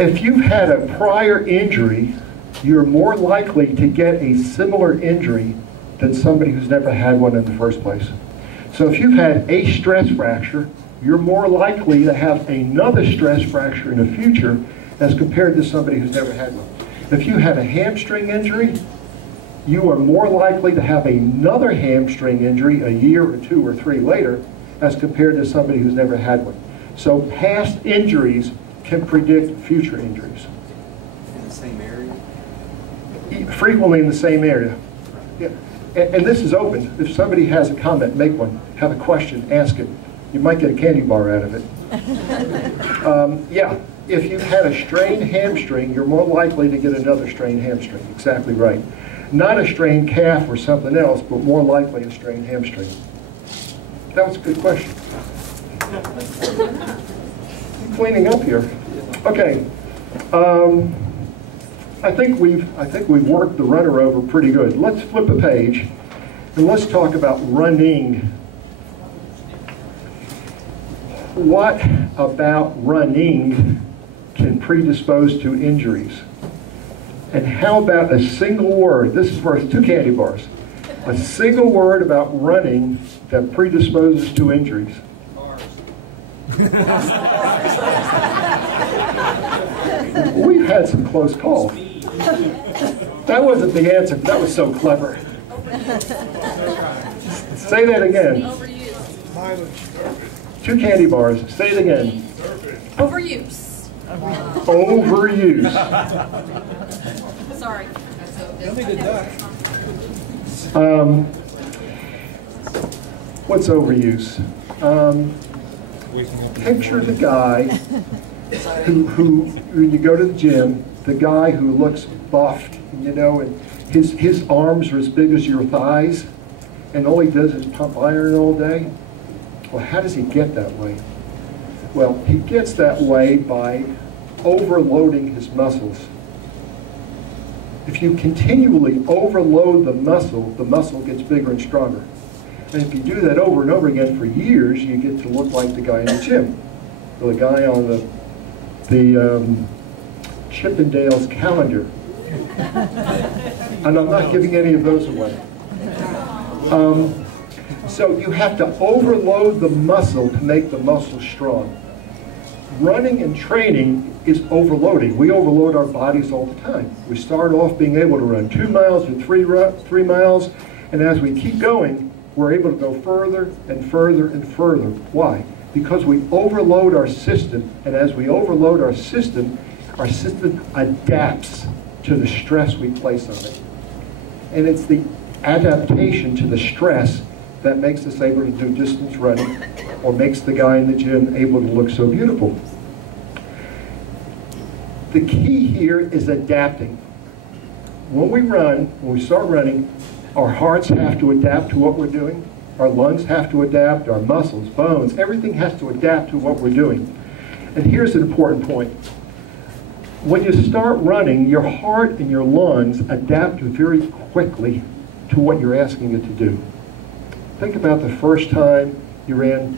If you've had a prior injury, you're more likely to get a similar injury than somebody who's never had one in the first place. So if you've had a stress fracture, you're more likely to have another stress fracture in the future as compared to somebody who's never had one. If you had a hamstring injury, you are more likely to have another hamstring injury a year or 2 or 3 later as compared to somebody who's never had one. So past injuries can predict future injuries. In the same area? Frequently in the same area. Yeah. And this is open. If somebody has a comment, make one. Have a question, ask it. You might get a candy bar out of it. Yeah, if you've had a strained hamstring, you're more likely to get another strained hamstring. Exactly right. Not a strained calf or something else, but more likely a strained hamstring. That was a good question. Cleaning up here. Okay. I think we've worked the runner over pretty good. Let's flip a page and let's talk about running. What about running can predispose to injuries? And how about a single word? This is worth 2 candy bars. A single word about running that predisposes to injuries. We've had some close calls. That wasn't the answer. That was so clever. Say that again. 2 candy bars. Say it again. Overuse. Overuse. Sorry. What's overuse? Picture the guy who, when you go to the gym, the guy who looks buffed, you know, and his arms are as big as your thighs, and all he does is pump iron all day. Well, how does he get that way? Well, he gets that way by overloading his muscles. If you continually overload the muscle gets bigger and stronger. And if you do that over and over again for years, you get to look like the guy in the gym, or the guy on the Chippendales calendar. And I'm not giving any of those away. So you have to overload the muscle to make the muscle strong. Running and training is overloading. We overload our bodies all the time. We start off being able to run 2 miles or 3 miles, and as we keep going, we're able to go further and further and further. Why? Because we overload our system, and as we overload our system adapts to the stress we place on it. And it's the adaptation to the stress that makes us able to do distance running, or makes the guy in the gym able to look so beautiful. The key here is adapting. When we start running, our hearts have to adapt to what we're doing. Our lungs have to adapt, our muscles, bones, everything has to adapt to what we're doing. And here's an important point. When you start running, your heart and your lungs adapt very quickly to what you're asking it to do. Think about the first time you ran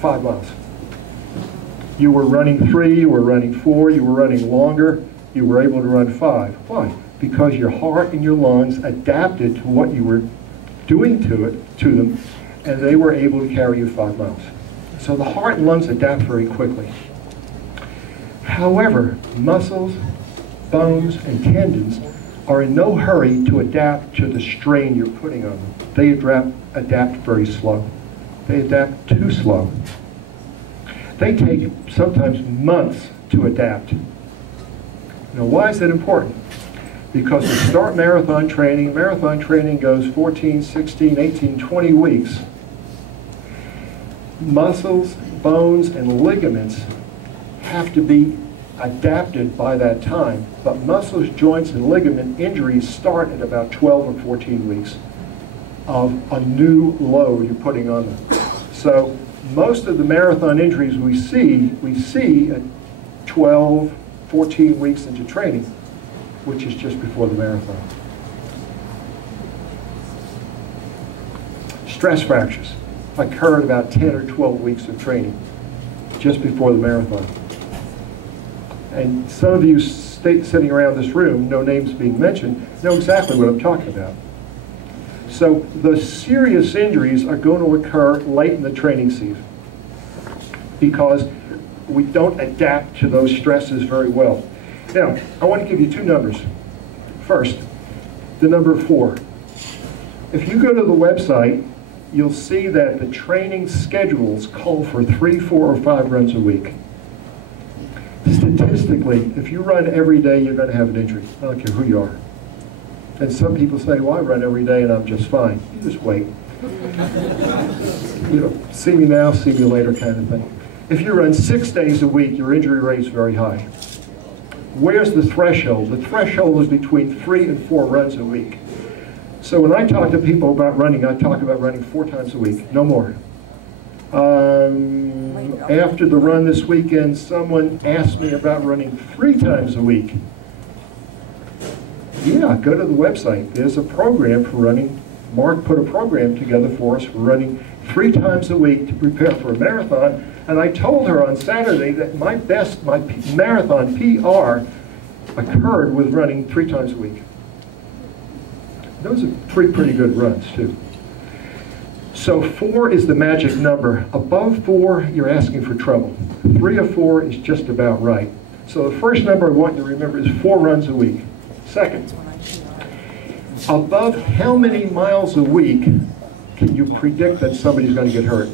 5 miles. You were running 3, you were running 4, you were running longer, you were able to run 5. Why? Because your heart and your lungs adapted to what you were doing to them, and they were able to carry you 5 miles. So the heart and lungs adapt very quickly. However, muscles, bones, and tendons are in no hurry to adapt to the strain you're putting on them. They adapt very slow. They adapt too slow. They take sometimes months to adapt. Now, why is that important? Because we start marathon training goes 14, 16, 18, 20 weeks. Muscles, bones, and ligaments have to be adapted by that time, but muscles, joints, and ligament injuries start at about 12 or 14 weeks of a new load you're putting on them. So most of the marathon injuries we see at 12, 14 weeks into training, which is just before the marathon. Stress fractures occur at about 10 or 12 weeks of training, just before the marathon. And some of you sitting around this room, no names being mentioned, know exactly what I'm talking about. So the serious injuries are going to occur late in the training season because we don't adapt to those stresses very well. Now, I want to give you two numbers. First, the number 4. If you go to the website, you'll see that the training schedules call for 3, 4, or 5 runs a week. Statistically, if you run every day, you're going to have an injury. I don't care who you are. And some people say, well, I run every day and I'm just fine. You just wait. You know, see me now, see me later kind of thing. If you run 6 days a week, your injury rate is very high. Where's the threshold? The threshold is between 3 and 4 runs a week. So when I talk to people about running, I talk about running 4 times a week, no more. After the run this weekend, someone asked me about running 3 times a week. Yeah, go to the website. There's a program for running. Mark put a program together for us for running 3 times a week to prepare for a marathon. And I told her on Saturday that my marathon PR occurred with running 3 times a week. Those are 3 pretty good runs, too. So 4 is the magic number. Above 4, you're asking for trouble. 3 or 4 is just about right. So the first number I want you to remember is 4 runs a week. Second, above how many miles a week can you predict that somebody's going to get hurt?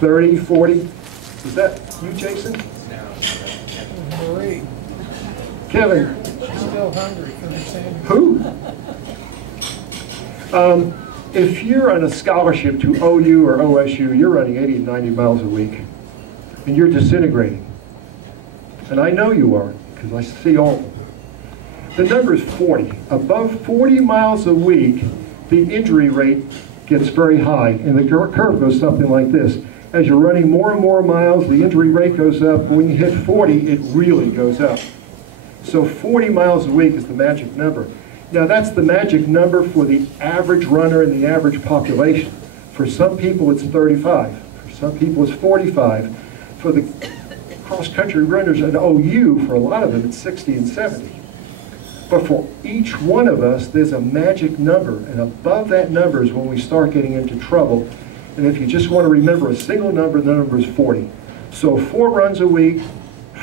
30, 40? Is that you, Jason? Marie. Kevin? She's still hungry for the sandwich. Who? If you're on a scholarship to OU or OSU, you're running 80 and 90 miles a week, and you're disintegrating. And I know you are, because I see all of them. The number is 40. Above 40 miles a week, the injury rate gets very high, and the curve goes something like this. As you're running more and more miles, the injury rate goes up. When you hit 40, it really goes up. So 40 miles a week is the magic number. Now that's the magic number for the average runner in the average population. For some people it's 35. For some people it's 45. For the cross-country runners at OU, for a lot of them it's 60 and 70. But for each one of us there's a magic number, and above that number is when we start getting into trouble. And if you just want to remember a single number, the number is 40. So 4 runs a week,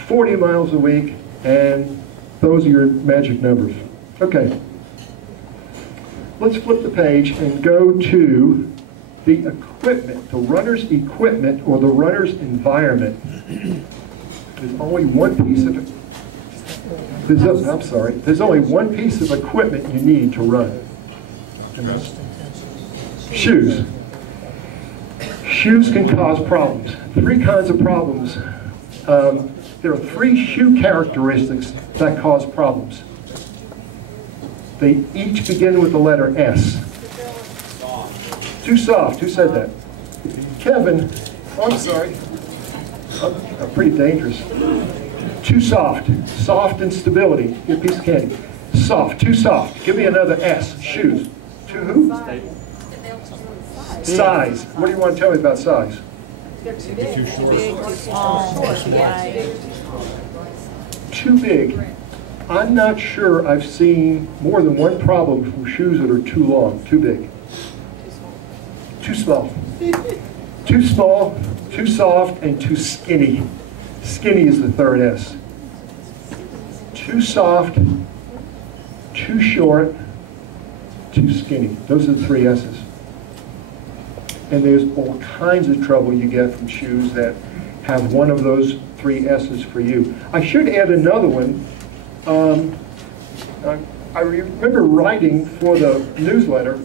40 miles a week, and those are your magic numbers. Okay. Let's flip the page and go to the equipment, the runner's equipment or the runner's environment. There's only one piece of there's only one piece of equipment you need to run. Shoes. Shoes can cause problems. 3 kinds of problems. There are 3 shoe characteristics that cause problems. They each begin with the letter S. Too soft. Who said that? Kevin. Oh, I'm sorry. I'm pretty dangerous. Too soft. Soft instability. Get a piece of candy. Soft. Too soft. Give me another S. Shoes. Too who? Size. What do you want to tell me about size? Too short. Too big. I'm not sure I've seen more than one problem from shoes that are too long, too big. Too small. Too small, too soft, and too skinny. Skinny is the 3rd S. Too soft, too short, too skinny. Those are the 3 S's. And there's all kinds of trouble you get from shoes that have one of those 3 S's for you. I should add another one. I remember writing for the newsletter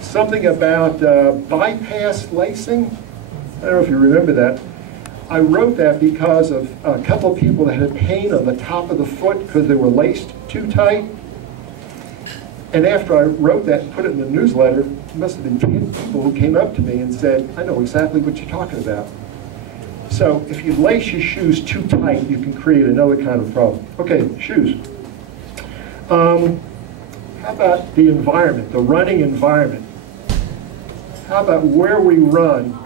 something about bypass lacing. I don't know if you remember that. I wrote that because of a couple of people that had pain on the top of the foot because they were laced too tight. And after I wrote that and put it in the newsletter, there must have been 10 people who came up to me and said, I know exactly what you're talking about. So if you lace your shoes too tight, you can create another kind of problem. Okay, shoes. How about the environment, the running environment? How about where we run